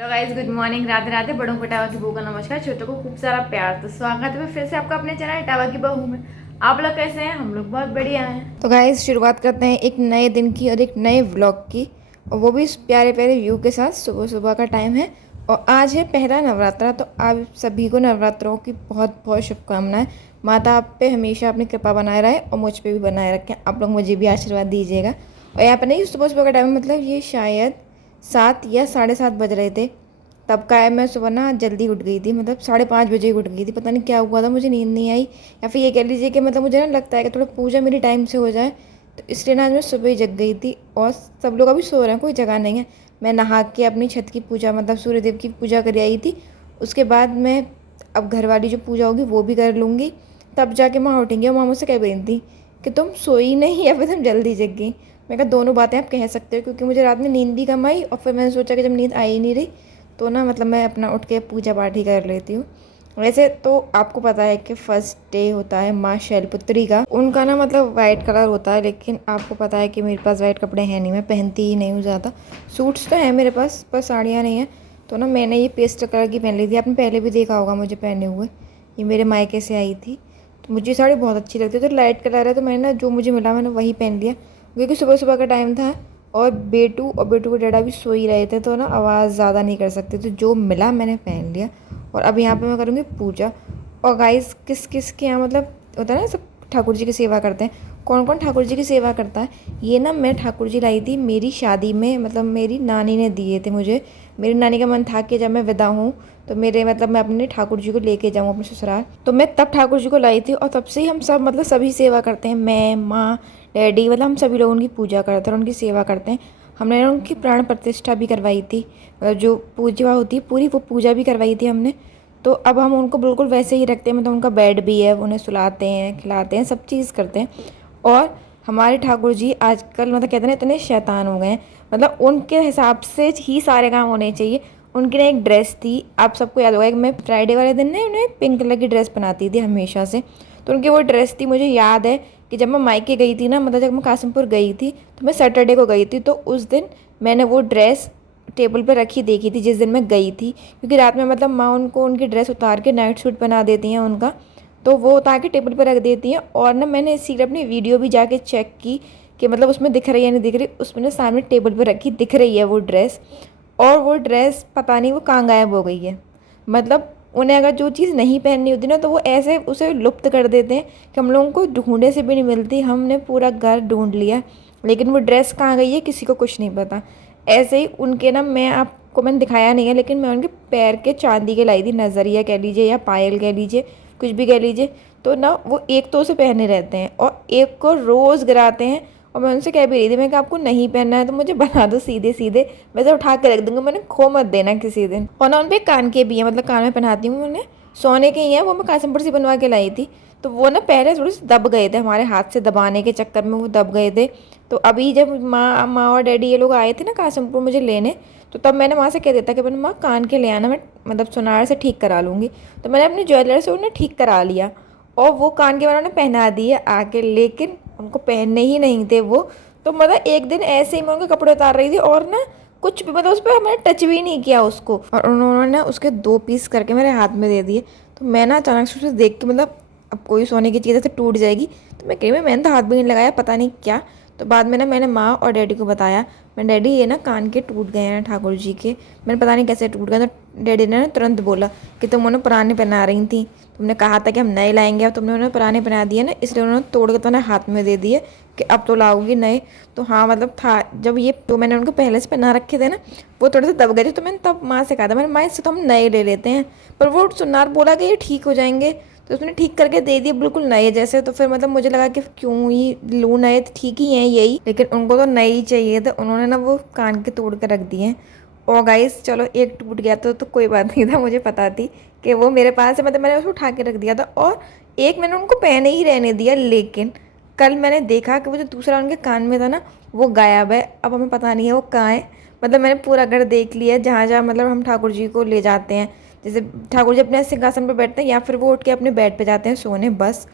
Hello guys, good morning. Radhe Radhe. बड़ों को tower की बहू का नमस्कार, छोटों को खूब सारा प्यार। तो स्वागत है फिर से आपका अपने चैनल टावा की बहू में। आप लोग कैसे हैं? हम लोग बहुत बढ़िया हैं। तो गाइस, शुरुआत करते हैं एक नए दिन की और एक नए व्लॉग की, और वो भी प्यारे प्यारे व्यू के साथ। सुबह सुबह का टाइम है और आज है पहला नवरात्रा। तो आप सभी को नवरात्रों की बहुत बहुत शुभकामनाएं। माता आप पे हमेशा अपनी कृपा बनाए रहे और मुझ पे भी बनाए रखें। आप लोग मुझे भी आशीर्वाद दीजिएगा। और यहाँ पर नहीं, सुबह सुबह का टाइम मतलब ये शायद 7 या 7:30 बज रहे थे तब का है। मैं सुबह ना जल्दी उठ गई थी, मतलब 5:30 बजे ही उठ गई थी। पता नहीं क्या हुआ था, मुझे नींद नहीं आई, या फिर ये कह लीजिए कि मतलब मुझे ना लगता है कि थोड़ा पूजा मेरी टाइम से हो जाए, तो इसलिए ना आज मैं सुबह ही जग गई थी। और सब लोग अभी सो रहे हैं, कोई जगह नहीं है। मैं नहा के अपनी छत की पूजा, मतलब सूर्यदेव की पूजा कर आई थी। उसके बाद मैं अब घर वाली जो पूजा होगी वो भी कर लूँगी, तब जाके माँ उठेंगी। और माँ मुझसे कह रही थी कि तुम सोई नहीं या फिर तुम जल्दी जग गई। मैं कहा दोनों बातें आप कह सकते हो, क्योंकि मुझे रात में नींद भी कम आई और फिर मैंने सोचा कि जब नींद आई नहीं रही तो ना मतलब मैं अपना उठ के पूजा पाठ ही कर लेती हूँ। वैसे तो आपको पता है कि फर्स्ट डे होता है माँ शैलपुत्री का, उनका ना मतलब वाइट कलर होता है, लेकिन आपको पता है कि मेरे पास वाइट कपड़े हैं नहीं, मैं पहनती ही नहीं हूँ ज़्यादा। सूट्स तो हैं मेरे पास पर साड़ियाँ नहीं हैं। तो ना मैंने ये पेस्टल कलर की पहन ली थी, आपने पहले भी देखा होगा मुझे पहने हुए। ये मेरे मायके से आई थी, तो मुझे साड़ी बहुत अच्छी लगती है। तो लाइट कलर है, तो मैंने ना जो मुझे मिला मैंने वही पहन लिया, क्योंकि सुबह सुबह का टाइम था और बेटू के डैडा भी सो ही रहे थे, तो ना आवाज़ ज़्यादा नहीं कर सकते, तो जो मिला मैंने पहन लिया। और अब यहाँ पे मैं करूँगी पूजा। और गाइस, किस किस के यहाँ मतलब होता है ना, सब ठाकुर जी की सेवा करते हैं। कौन कौन ठाकुर जी की सेवा करता है? ये ना मैं ठाकुर जी लाई थी मेरी शादी में, मतलब मेरी नानी ने दिए थे मुझे। मेरी नानी का मन था कि जब मैं विदा हूँ तो मेरे मतलब मैं अपने ठाकुर जी को लेके जाऊँ अपने ससुराल, तो मैं तब ठाकुर जी को लाई थी। और तब से ही हम सब मतलब सभी सेवा करते हैं, मैं, माँ, डैडी, मतलब हम सभी लोग उनकी पूजा करते हैं और उनकी सेवा करते हैं। हमने ना उनकी प्राण प्रतिष्ठा भी करवाई थी, मतलब जो पूजा होती है पूरी वो पूजा भी करवाई थी हमने। तो अब हम उनको बिल्कुल वैसे ही रखते हैं, मतलब उनका बेड भी है, उन्हें सुलाते हैं, खिलाते हैं, सब चीज़ करते हैं। और हमारे ठाकुर जी आजकल मतलब कहते हैं ना इतने शैतान हो गए हैं, मतलब उनके हिसाब से ही सारे काम होने चाहिए। उनकी ना एक ड्रेस थी, आप सबको याद होगा, एक मैं फ्राइडे वाले दिन ना उन्हें पिंक कलर की ड्रेस बनाती थी हमेशा से। तो उनकी वो ड्रेस थी, मुझे याद है कि जब मैं मायके गई थी ना, मतलब जब मैं कासिमपुर गई थी तो मैं सैटरडे को गई थी, तो उस दिन मैंने वो ड्रेस टेबल पे रखी देखी थी जिस दिन मैं गई थी, क्योंकि रात में मतलब माँ उनको उनकी ड्रेस उतार के नाइट सूट बना देती हैं उनका, तो वो उतार के टेबल पे रख देती हैं। और ना मैंने इसी अपनी वीडियो भी जाके चेक की कि मतलब उसमें दिख रही है नहीं दिख रही, उसमें ना सामने टेबल पे रखी दिख रही है वो ड्रेस। और वो ड्रेस पता नहीं वो कहाँ गायब हो गई है। मतलब उन्हें अगर जो चीज़ नहीं पहननी होती ना तो वो ऐसे उसे लुप्त कर देते हैं कि हम लोगों को ढूंढने से भी नहीं मिलती। हमने पूरा घर ढूंढ लिया, लेकिन वो ड्रेस कहाँ गई है किसी को कुछ नहीं पता। ऐसे ही उनके ना, मैं आपको मैंने दिखाया नहीं है, लेकिन मैं उनके पैर के चांदी के लाई थी, नज़रिया कह लीजिए या पायल कह लीजिए, कुछ भी कह लीजिए। तो ना वो एक तो उसे पहने रहते हैं और एक को रोज़ गिराते हैं। और मैं उनसे कह भी रही थी, मैं कि आपको नहीं पहनना है तो मुझे बना दो सीधे सीधे, वैसे उठा के रख दूंगी, मैंने खो मत देना किसी दिन। और ना उन पर कान के भी हैं, मतलब कान में पहनाती हूँ मैंने, सोने के ही हैं, वो मैं कासिमपुर से बनवा के लाई थी। तो वो ना पहले थोड़े से दब गए थे, हमारे हाथ से दबाने के चक्कर में वो दब गए थे। तो अभी जब माँ माँ और डैडी ये लोग आए थे ना कासिमपुर मुझे लेने, तो तब मैंने माँ से कह देता कि मैंने माँ कान के ले आना, मैं मतलब सुनार से ठीक करा लूँगी। तो मैंने अपने ज्वेलर से उन्हें ठीक करा लिया और वो कान के उन्होंने पहना दिए आके, लेकिन उनको पहनने ही नहीं थे वो। तो मतलब एक दिन ऐसे ही मैं उनके कपड़े उतार रही थी और ना कुछ भी मतलब उस पर मैंने टच भी नहीं किया उसको, और उन्होंने उसके 2 पीस करके मेरे हाथ में दे दिए। तो मैं ना अचानक से उसे देख के, मतलब अब कोई सोने की चीज़ ऐसे टूट जाएगी, तो मैं कही मैंने तो हाथ भी नहीं लगाया, पता नहीं क्या। तो बाद में ना मैंने माँ और डैडी को बताया, मैं डैडी ये ना कान के टूट गए हैं ठाकुर जी के, मैंने पता नहीं कैसे टूट गए। तो डैडी ने ना तुरंत बोला कि तुम उन्हें पुराने पहना रही थी, तुमने कहा था कि हम नए लाएंगे और तुमने उन्हें पुराने पहना दिए ना, इसलिए उन्होंने तोड़ के तो ना हाथ में दे दिए कि अब तो लाओगी नए। तो हाँ मतलब था, जब ये तो मैंने उनको पहले से पहना रखे थे ना, वो थोड़े से दब गए थे, तो मैंने तब माँ से कहा था, मैंने माँ इससे तो हम नए ले लेते हैं। पर वो सुनार बोला कि ये ठीक हो जाएंगे, तो उसने ठीक करके दे दिए बिल्कुल नए जैसे। तो फिर मतलब मुझे लगा कि क्यों ही लूँ, नए तो ठीक ही हैं यही, लेकिन उनको तो नए ही चाहिए थे, उन्होंने ना वो कान के तोड़ के रख दिए हैं। और गाइस चलो एक टूट गया तो कोई बात नहीं था, मुझे पता थी कि वो मेरे पास है, मतलब मैंने उसको उठा के रख दिया था और एक मैंने उनको पहने ही रहने दिया। लेकिन कल मैंने देखा कि वो जो दूसरा उनके कान में था ना वो गायब है, अब हमें पता नहीं है वो कहाँ है। मतलब मैंने पूरा घर देख लिया, जहाँ जहाँ मतलब हम ठाकुर जी को ले जाते हैं, जैसे ठाकुर जी अपने सिंहासन पर बैठते हैं या फिर वो उठ के अपने बेड पे जाते हैं सोने, बस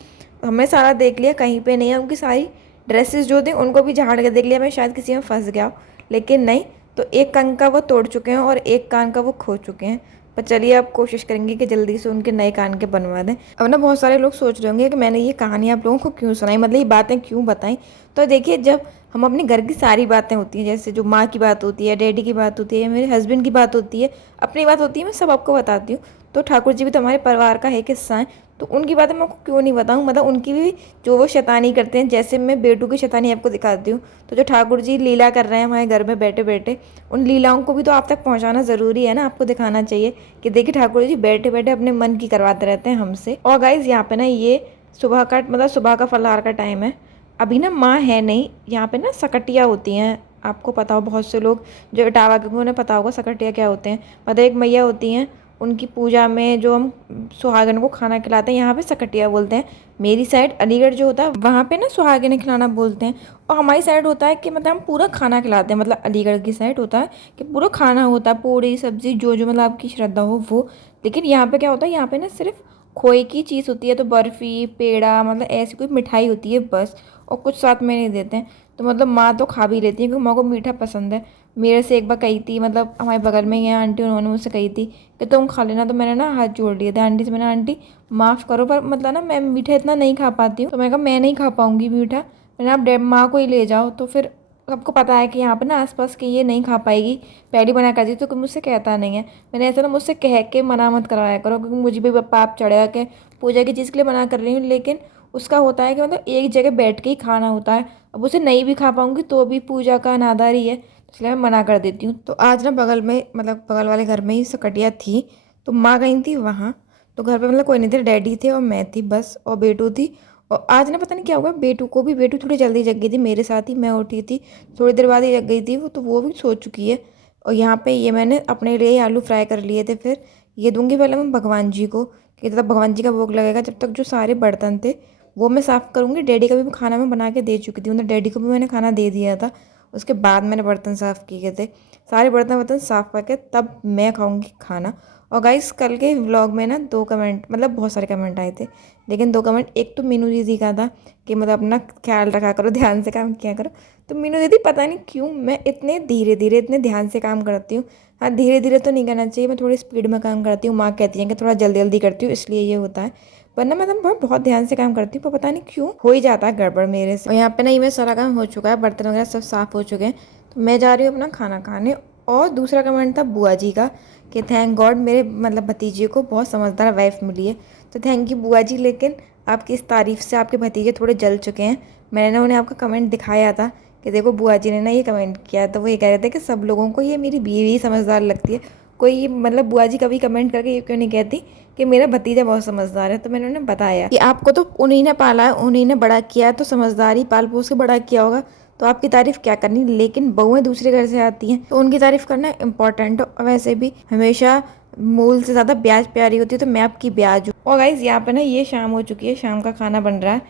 हमने सारा देख लिया, कहीं पे नहीं है। उनकी सारी ड्रेसेस जो थी उनको भी झाड़ के देख लिया, मैं शायद किसी में फंस गया हो, लेकिन नहीं, तो एक कान का वो तोड़ चुके हैं और एक कान का वो खो चुके हैं। पर चलिए अब कोशिश करेंगे कि जल्दी से उनके नए कान के बनवा दें। अब ना बहुत सारे लोग सोच रहे होंगे कि मैंने ये कहानी आप लोगों को क्यों सुनाई, मतलब ये बातें क्यों बताई। तो देखिए, जब हम अपने घर की सारी बातें होती हैं, जैसे जो माँ की बात होती है, डैडी की बात होती है, या मेरे हस्बैंड की बात होती है, अपनी बात होती है, मैं सब आपको बताती हूँ। तो ठाकुर जी भी तो हमारे परिवार का एक हिस्सा है, तो उनकी बातें मैं आपको क्यों नहीं बताऊँ। मतलब उनकी भी जो वो शैतानी करते हैं, जैसे मैं बेटू की शैतानी आपको दिखाती हूँ, तो जो ठाकुर जी लीला कर रहे हैं हमारे घर में बैठे बैठे, उन लीलाओं को भी तो आप तक पहुँचाना ज़रूरी है ना। आपको दिखाना चाहिए कि देखिए ठाकुर जी बैठे बैठे अपने मन की करवाते रहते हैं हमसे। और गाइज़ यहाँ पे ना ये सुबह का, मतलब सुबह का फलाहार का टाइम है। अभी ना माँ है नहीं यहाँ पे, ना सकटिया होती हैं। आपको पता हो, बहुत से लोग जो इटावा के, उन्हें पता होगा सकटिया क्या होते हैं। मतलब एक मैया होती हैं, उनकी पूजा में जो हम सुहागन को खाना खिलाते हैं, यहाँ पे सकटिया बोलते हैं। मेरी साइड अलीगढ़ जो होता है वहाँ पे ना सुहागिन खिलाना बोलते हैं। और हमारी साइड होता है कि मतलब हम पूरा खाना खिलाते हैं। मतलब अलीगढ़ की साइड होता है कि पूरा खाना होता है, पूरी सब्जी जो जो मतलब आपकी श्रद्धा हो वो। लेकिन यहाँ पे क्या होता है, यहाँ पे ना सिर्फ खोए की चीज़ होती है, तो बर्फ़ी पेड़ा मतलब ऐसी कोई मिठाई होती है बस, और कुछ साथ में नहीं देते हैं। तो मतलब माँ तो खा भी लेती है क्योंकि माँ को मीठा पसंद है। मेरे से एक बार कही थी, मतलब हमारे बगल में ही है आंटी, उन्होंने मुझसे कही थी कि तुम खा लेना। तो मैंने ना हाथ जोड़ लिए थे आंटी से, मैंने आंटी माफ़ करो, पर मतलब ना मैं मीठा इतना नहीं खा पाती हूँ। तो मैंने कहा मैं नहीं खा पाऊँगी मीठा, मैंने आप माँ को ही ले जाओ। तो फिर सबको पता है कि यहाँ पे ना आसपास की ये नहीं खा पाएगी, पहली मना कर दी, तो कोई मुझसे कहता नहीं है। मैंने ऐसा ना मुझसे कह के मना मत करवाया करो, क्योंकि मुझे भी पाप चढ़ेगा कि पूजा की चीज़ के लिए मना कर रही हूँ, लेकिन उसका होता है कि मतलब एक जगह बैठ के ही खाना होता है। अब उसे नहीं भी खा पाऊंगी तो भी पूजा का अनादर ही है, इसलिए मैं मना कर देती हूँ। तो आज ना बगल में, मतलब बगल वाले घर में ही सकटिया थी, तो माँ गई थी वहाँ। तो घर पे मतलब कोई नहीं थे, डैडी थे और मैं थी बस, और बेटू थी। और आज ना पता नहीं क्या हुआ, बेटू को भी, बेटू थोड़ी जल्दी जग गई थी मेरे साथ ही, मैं उठी थी थोड़ी देर बाद ही जग गई थी वो, तो वो भी सो चुकी है। और यहाँ पे ये मैंने अपने लिए आलू फ्राई कर लिए थे, फिर ये दूंगी पहले मैं भगवान जी को, कि तब भगवान जी का भोग लगेगा। जब तक जो सारे बर्तन थे वो मैं साफ़ करूँगी। डैडी का भी खाना मैं बना के दे चुकी थी, मतलब डैडी को भी मैंने खाना दे दिया था। उसके बाद मैंने बर्तन साफ़ किए थे, सारे बर्तन वर्तन साफ़ करके तब मैं खाऊंगी खाना। और गाइस कल के व्लॉग में ना 2 कमेंट, मतलब बहुत सारे कमेंट आए थे, लेकिन 2 कमेंट, एक तो मीनू दीदी का था कि मतलब अपना ख्याल रखा करो, ध्यान से काम किया करो। तो मीनू दीदी पता नहीं क्यों मैं इतने धीरे धीरे इतने ध्यान से काम करती हूँ। हाँ, धीरे धीरे तो नहीं करना चाहिए, मैं थोड़ी स्पीड में काम करती हूँ। माँ कहती है कि थोड़ा जल्दी जल्दी करती हूँ, इसलिए ये होता है। वरना मतलब मैं बहुत ध्यान से काम करती हूँ, पर पता नहीं क्यों हो ही जाता है गड़बड़ मेरे से। और यहाँ पे ना ये मेरा सारा काम हो चुका है, बर्तन वगैरह सब साफ़ हो चुके हैं। तो मैं जा रही हूँ अपना खाना खाने। और दूसरा कमेंट था बुआ जी का कि थैंक गॉड मेरे मतलब भतीजे को बहुत समझदार वाइफ मिली है। तो थैंक यू बुआ जी, लेकिन आपकी इस तारीफ़ से आपके भतीजे थोड़े जल चुके हैं। मैंने ना उन्हें आपका कमेंट दिखाया था कि देखो बुआ जी ने ना ये कमेंट किया, तो वो ये कह रहे थे कि सब लोगों को ये मेरी बीवी समझदार लगती है। कोई मतलब बुआ जी कभी कमेंट करके ये क्यों नहीं कहती कि मेरा भतीजा बहुत समझदार है। तो मैंने उन्हें बताया कि आपको तो उन्हीं ने पाला है, उन्हीं ने बड़ा किया है, तो समझदारी पाल पोस के बड़ा किया होगा, तो आपकी तारीफ़ क्या करनी। लेकिन बहुएं दूसरे घर से आती हैं तो उनकी तारीफ़ करना इम्पॉर्टेंट है। और वैसे भी हमेशा मूल से ज़्यादा ब्याज प्यारी होती है, तो मैं आपकी ब्याज हूँ। और गाइज़ यहाँ पे ना ये शाम हो चुकी है, शाम का खाना बन रहा है,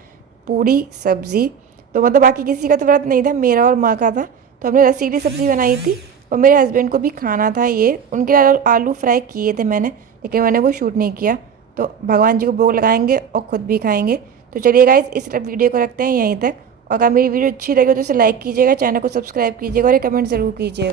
पूड़ी सब्ज़ी। तो मतलब बाकी किसी का तो व्रत नहीं था, मेरा और माँ का था। तो हमने रसीली सब्ज़ी बनाई थी, और मेरे हस्बैंड को भी खाना था ये, उनके लिए आलू फ्राई किए थे मैंने, लेकिन मैंने वो शूट नहीं किया। तो भगवान जी को भोग लगाएंगे और ख़ुद भी खाएंगे। तो चलिए गाइज़ इस वीडियो को रखते हैं यहीं तक। और अगर मेरी वीडियो अच्छी लगे तो इसे लाइक कीजिएगा, चैनल को सब्सक्राइब कीजिएगा और एक कमेंट ज़रूर कीजिएगा।